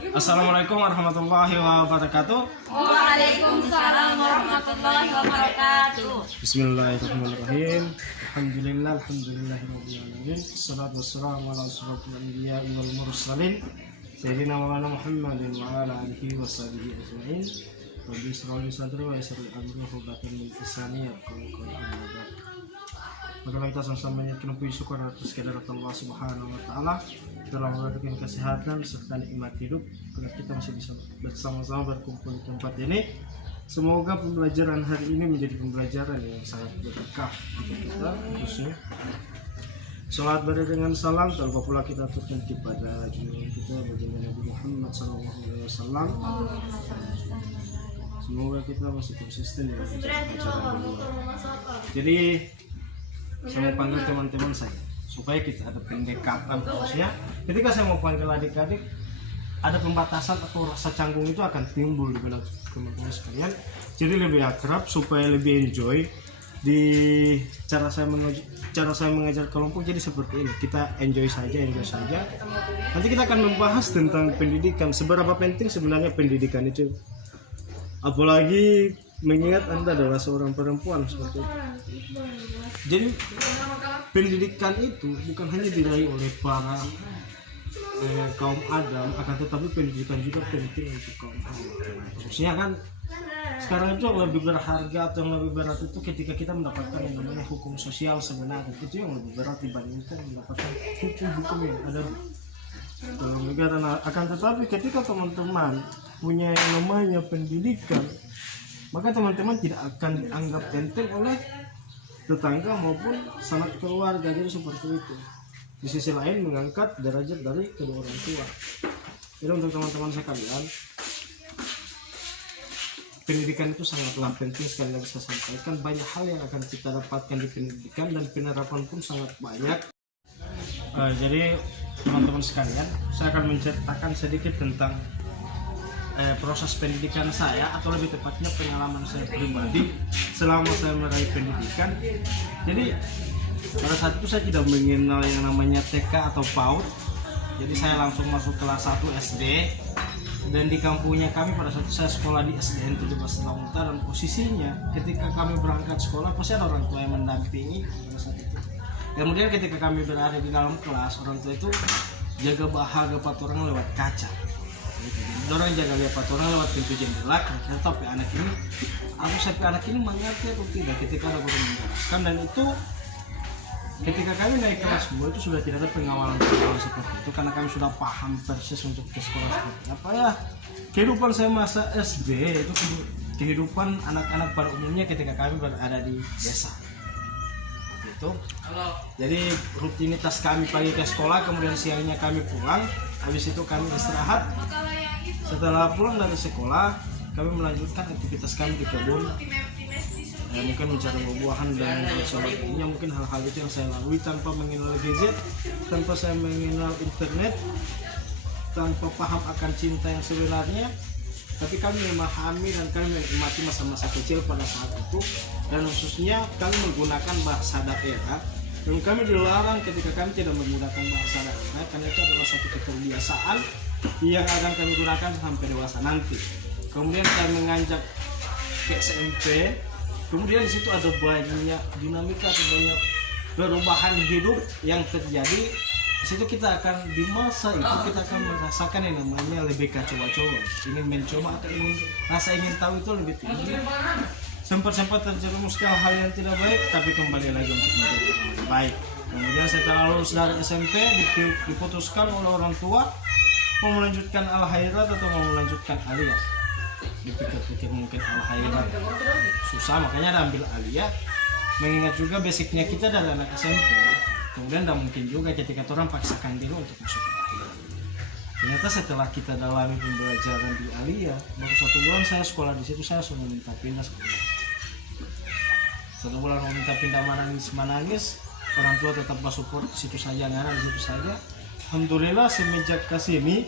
Assalamualaikum warahmatullahi wabarakatuh. Waalaikumsalam warahmatullahi wabarakatuh. Bismillahirrahmanirrahim. Alhamdulillahirabbil alamin. Wassalatu wassalamu ala asyrofil anbiya'i wal mursalin sayyidina Maulana Muhammadin wa ala alihi washabihi ajmain. Rabbi shrah li sadri wa yassir li amri wahlul min lisani yafqahu qawli. Bagaimana kita sama-sama menyakinkan puji syukur atas kehadirat Allah Subhanahu wa taala dalam memberikan kesehatan serta nikmat hidup agar kita masih bisa bersama-sama berkumpul di tempat ini. Semoga pembelajaran hari ini menjadi pembelajaran yang sangat berkah untuk kita khususnya. Salat dengan salam tak lupa pula kita tutup kepada junjungan kita baginda Nabi Muhammad SAW. Semoga kita masih konsisten dengan ajaran beliau. Jadi saya mau panggil teman-teman saya supaya kita ada pendekatan khususnya ketika saya mau panggil adik-adik, ada pembatasan atau rasa canggung itu akan timbul di benak teman-teman sekalian. Jadi lebih akrab supaya lebih enjoy di cara saya mengajar kelompok. Jadi seperti ini, kita enjoy saja. Nanti kita akan membahas tentang pendidikan, seberapa penting sebenarnya pendidikan itu, apalagi mengingat Anda adalah seorang perempuan seperti itu. Jadi pendidikan itu bukan hanya diraih oleh para kaum Adam, akan tetapi pendidikan juga penting untuk kaum Hawa. Khususnya kan sekarang itu lebih berharga atau lebih berat itu ketika kita mendapatkan yang namanya hukum sosial sebenarnya, itu yang lebih berat dibandingkan mendapatkan hukum-hukum yang ada dalam negara. Akan tetapi ketika teman-teman punya yang namanya pendidikan, maka teman-teman tidak akan dianggap enteng oleh tetangga maupun sanak keluarga. Jadi seperti itu. Di sisi lain mengangkat derajat dari kedua orang tua. Jadi untuk teman-teman sekalian, pendidikan itu sangatlah penting. Sekali lagi saya sampaikan, banyak hal yang akan kita dapatkan di pendidikan dan penerapan pun sangat banyak. Jadi teman-teman sekalian, saya akan menceritakan sedikit tentang proses pendidikan saya, atau lebih tepatnya pengalaman saya pribadi selama saya meraih pendidikan. Jadi pada saat itu saya tidak mengenal yang namanya TK atau PAUD. Jadi saya langsung masuk kelas 1 SD, dan di kampungnya kami pada saat itu saya sekolah di SDN 17 Lamunta, dan posisinya ketika kami berangkat sekolah pasti ada orang tua yang mendampingi pada saat itu. Kemudian ketika kami berada di dalam kelas, orang tua itu jaga bahagia patorang lewat kaca. Orang jaga lihat patorang lewat pintu jendela. Kira-kira tapi anak ini mengerti atau tidak ketika ada guru menjelaskan. Dan itu ketika kami naik kelas 2 itu sudah tidak ada pengawalan seperti itu, karena kami sudah paham persis untuk ke sekolah seperti apa ya. Kehidupan saya masa SD itu kehidupan anak-anak pada umumnya ketika kami berada di desa itu. Jadi rutinitas kami pagi ke sekolah, kemudian siangnya kami pulang, habis itu kami istirahat. Setelah pulang dari sekolah, kami melanjutkan aktivitas kami di kebun, mungkin mencari buah-buahan dan sebagainya. Mungkin hal-hal itu yang saya lalui tanpa mengenal gadget, tanpa saya mengenal internet, tanpa paham akan cinta yang sebenarnya. Tapi kami memahami dan kami menikmati masa-masa kecil pada saat itu, dan khususnya kami menggunakan bahasa daerah. Dan kami dilarang ketika kami tidak menggunakan bahasa daerah, karena itu adalah satu kebiasaan yang akan kami gunakan sampai dewasa nanti. Kemudian kami menganjak ke SMP. Kemudian di situ ada banyak dinamika atau banyak perubahan hidup yang terjadi. Di situ kita akan, di masa itu kita akan merasakan yang namanya lebih coba-coba, ingin mencoba atau ingin tahu itu lebih tinggi. Sempat terjerumus ke hal yang tidak baik, tapi kembali lagi untuk menjadi yang lebih baik. Kemudian setelah lulus dari SMP diputuskan oleh orang tua mau melanjutkan al-khairat atau mau melanjutkan aliyah. Dipikir-pikir mungkin al-khairat susah, makanya ada ambil aliyah, mengingat juga basicnya kita dari anak SMP. Kemudian tidak mungkin juga ketika orang paksakan diri untuk masuk ke aliyah. Ternyata setelah kita dalami pembelajaran di aliyah, baru 1 bulan saya sekolah di situ, saya sudah minta pindah sekolah. 1 bulan mau minta pindah, menangis, orang tua tetap support di situ saja, di situ saja. Alhamdulillah semenjak kesini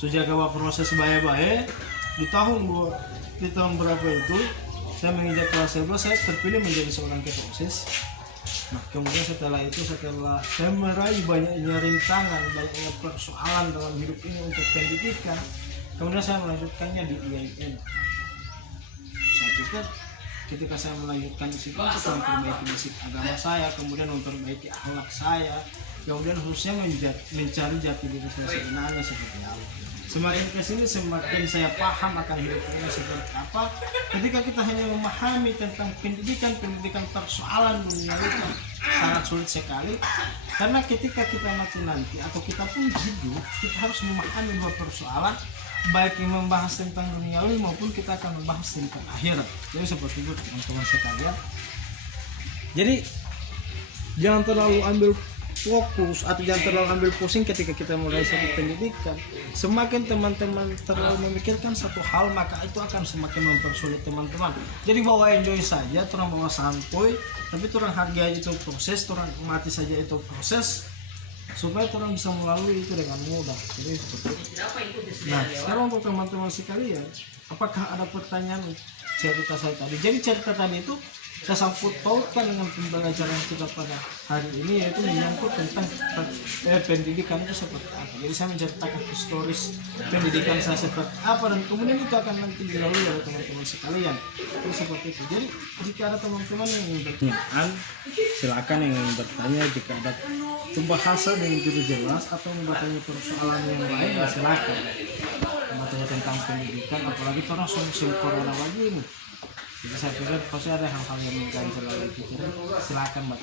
sejak awal proses baik-baik di tahun berapa itu saya menginjak kelas 11, saya terpilih menjadi seorang ketua OSIS. Nah kemudian setelah saya meraih banyaknya rintangan, banyaknya persoalan dalam hidup ini untuk pendidikan, kemudian saya melanjutkannya di IAIN. Saya pikir ketika saya melanjutkan di situ untuk memperbaiki basic agama saya, kemudian memperbaiki akhlak saya, kemudian khususnya mencari jati diri saya sebenarnya seperti apa. Semakin kesini semakin saya paham akan hidup ini seperti apa. Ketika kita hanya memahami tentang pendidikan persoalan dunia itu sangat sulit sekali. Karena ketika kita mati nanti atau kita pun hidup, kita harus memahami bahwa persoalan baik yang membahas tentang duniawi maupun kita akan membahas tentang akhirat. Jadi seperti itu teman-teman sekalian. Jadi jangan terlalu ambil fokus atau jangan terlalu ambil pusing ketika kita mulai satu pendidikan. Semakin teman-teman terlalu memikirkan satu hal, maka itu akan semakin mempersulit teman-teman. Jadi bawa enjoy saja, turang bawa santuy, tapi turang hargai itu proses, turang mati saja itu proses, supaya orang bisa melalui itu dengan mudah. Jadi seperti itu. Nah sekarang untuk teman-teman sekalian, apakah ada pertanyaan cerita saya tadi? Jadi cerita tadi itu saya sangkut pautkan dengan pembelajaran kita pada hari ini, yaitu menyangkut tentang pendidikan itu seperti apa. Jadi saya menceritakan historis pendidikan saya seperti apa, dan kemudian itu akan nanti dilalui oleh teman-teman sekalian. Jadi seperti itu. Jadi jika ada teman-teman yang ingin bertanya, silakan yang ingin bertanya. Jika ada pembahasan yang tidak jelas atau bertanya persoalan yang lain, ya silakan bertanya tentang pendidikan, apalagi karena solusi corona lagi ini. Jadi saya pikir pasti ada hal-hal yang mengganjal dalam pikiran. Silakan Mbak.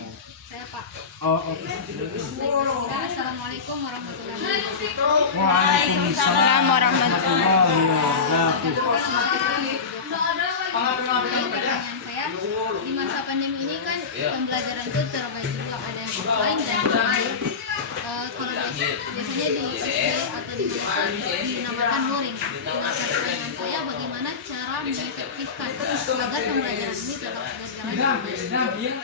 Saya Pak. Oh oke. Assalamualaikum warahmatullahi wabarakatuh. Waalaikumsalam warahmatullahi wabarakatuh. Pertanyaan saya, di masa pandemi ini kan pembelajaran itu terbaik juga, ada yang offline dan online. Kalau biasanya di SD atau di mana dinamakan boring. Nah, pertanyaan saya, bagaimana cara mengefektifkan agar pembelajaran ini tetap berjalan dengan baik?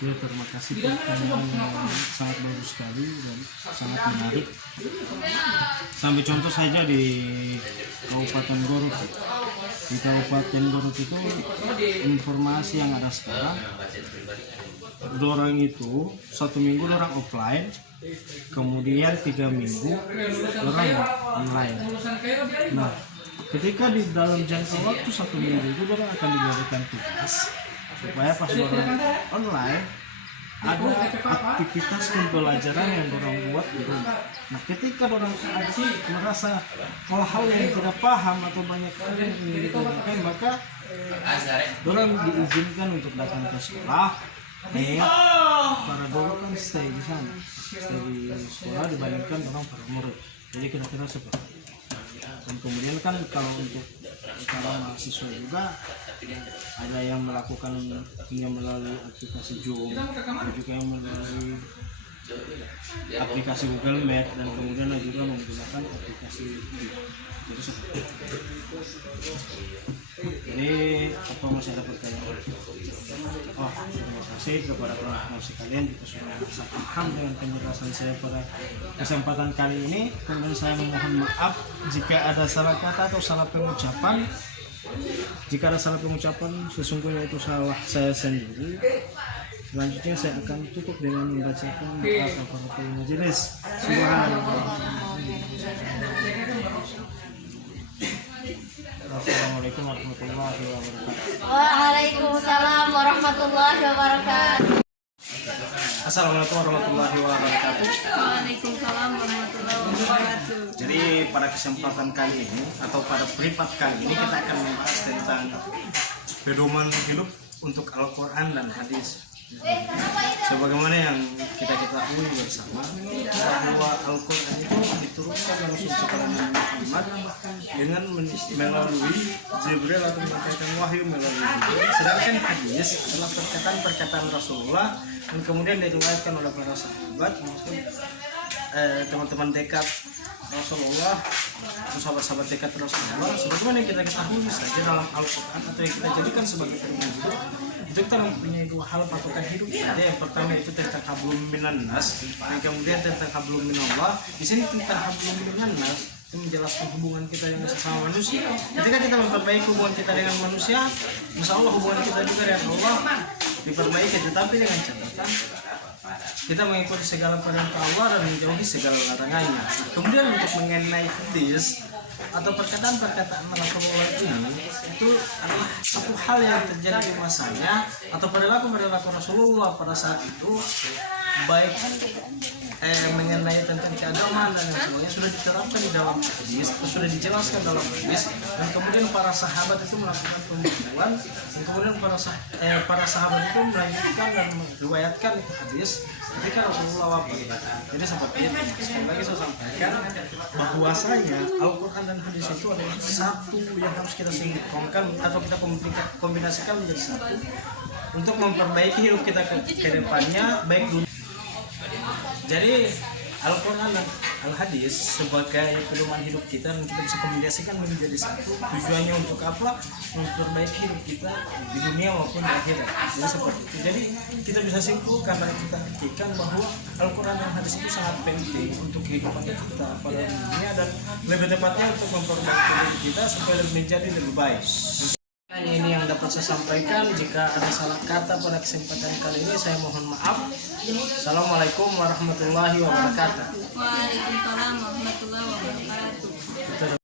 Ya, terima kasih pertanyaan yang sangat bagus sekali dan sangat menarik. Sampai contoh saja di Kabupaten Garut. Di Kabupaten Garut itu informasi yang ada sekarang, dorang itu 1 minggu dorang offline, kemudian 3 minggu dorang online. Nah, ketika di dalam jangka waktu 1 minggu itu dorang akan diberikan tugas supaya pas dorang online ada aktivitas pembelajaran yang dorang buat di rumah. Nah, ketika dorang merasa hal-hal yang tidak paham atau banyak hal yang ingin ditanyakan, maka dorang diizinkan untuk datang ke sekolah. Para guru kan stay di sana, stay di sekolah dibandingkan orang para murid. Jadi kira-kira seperti itu. Dan kemudian kan kalau untuk sekarang mahasiswa juga ada yang melakukan melalui aplikasi Zoom, ada juga yang melalui aplikasi Google Meet, dan kemudian ada juga menggunakan aplikasi YouTube. Jadi seperti itu. Jadi apa masih ada pertanyaan? Oh, terima kasih kepada teman-teman sekalian jika sudah bisa paham dengan penjelasan saya pada kesempatan kali ini. Kemudian saya memohon maaf jika ada salah kata atau salah pengucapan. Jika ada salah pengucapan, sesungguhnya itu salah saya sendiri. Selanjutnya saya akan tutup dengan membacakan kafaratul majelis. Subhanallah. Assalamualaikum warahmatullahi wabarakatuh. Waalaikumsalam warahmatullahi wabarakatuh. Assalamualaikum warahmatullahi wabarakatuh. Waalaikumsalam warahmatullahi wabarakatuh. Jadi pada kesempatan kali ini atau pada privat kali ini kita akan membahas tentang pedoman hidup untuk Al-Quran dan hadis. Sebagaimana yang kita ketahui bersama bahwa Al-Quran itu diturunkan langsung kepada Nabi Muhammad dengan melalui Jibril atau menyampaikan wahyu melalui Jibril. Sedangkan hadis adalah perkataan Rasulullah dan kemudian diriwayatkan oleh para sahabat, teman-teman dekat Rasulullah, sahabat-sahabat dekat Rasulullah. Sebagaimana yang kita ketahui saja dalam Al-Quran atau yang kita jadikan sebagai pedoman hidup, itu kita mempunyai 2 hal patokan hidup saja. Yang pertama itu tentang hablum minan nas, dan kemudian tentang hablum minallah. Di sini tentang hablum minan nas itu menjelaskan hubungan kita dengan sesama manusia. Ketika kita memperbaiki hubungan kita dengan manusia, insya Allah hubungan kita juga dengan Allah diperbaiki, tetapi dengan catatan kita mengikuti segala perintah Allah dan menjauhi segala larangannya. Kemudian untuk mengenai hadis atau perkataan-perkataan Rasulullah ini, itu adalah satu hal yang terjadi di masanya atau perilaku Rasulullah pada saat itu, baik mengenai tentang keagamaan dan semuanya sudah diterapkan di dalam hadis, sudah dijelaskan dalam hadis, dan kemudian para sahabat itu melakukan pembukuan, dan kemudian para sahabat itu melanjutkan dan meriwayatkan itu hadis ketika Rasulullah wafat. Jadi seperti itu, sekali lagi saya sampaikan bahwasanya Al-Quran dan hadis itu adalah satu yang harus kita sinkronkan atau kita kombinasikan menjadi satu untuk memperbaiki hidup kita ke depannya, baik dunia. Jadi Al-Quran dan Al-Hadis sebagai pedoman hidup kita, dan kita bisa kombinasikan menjadi satu. Tujuannya untuk apa? Memperbaiki hidup kita di dunia maupun di akhirat. Jadi seperti itu. Jadi kita bisa simpulkan dan kita artikan bahwa Al-Quran dan Hadis itu sangat penting untuk kehidupan kita pada dunia, dan lebih tepatnya untuk memperbaiki diri kita supaya menjadi lebih baik. Hanya ini yang dapat saya sampaikan. Jika ada salah kata pada kesempatan kali ini, saya mohon maaf. Assalamualaikum warahmatullahi wabarakatuh. Waalaikumsalam warahmatullahi wabarakatuh.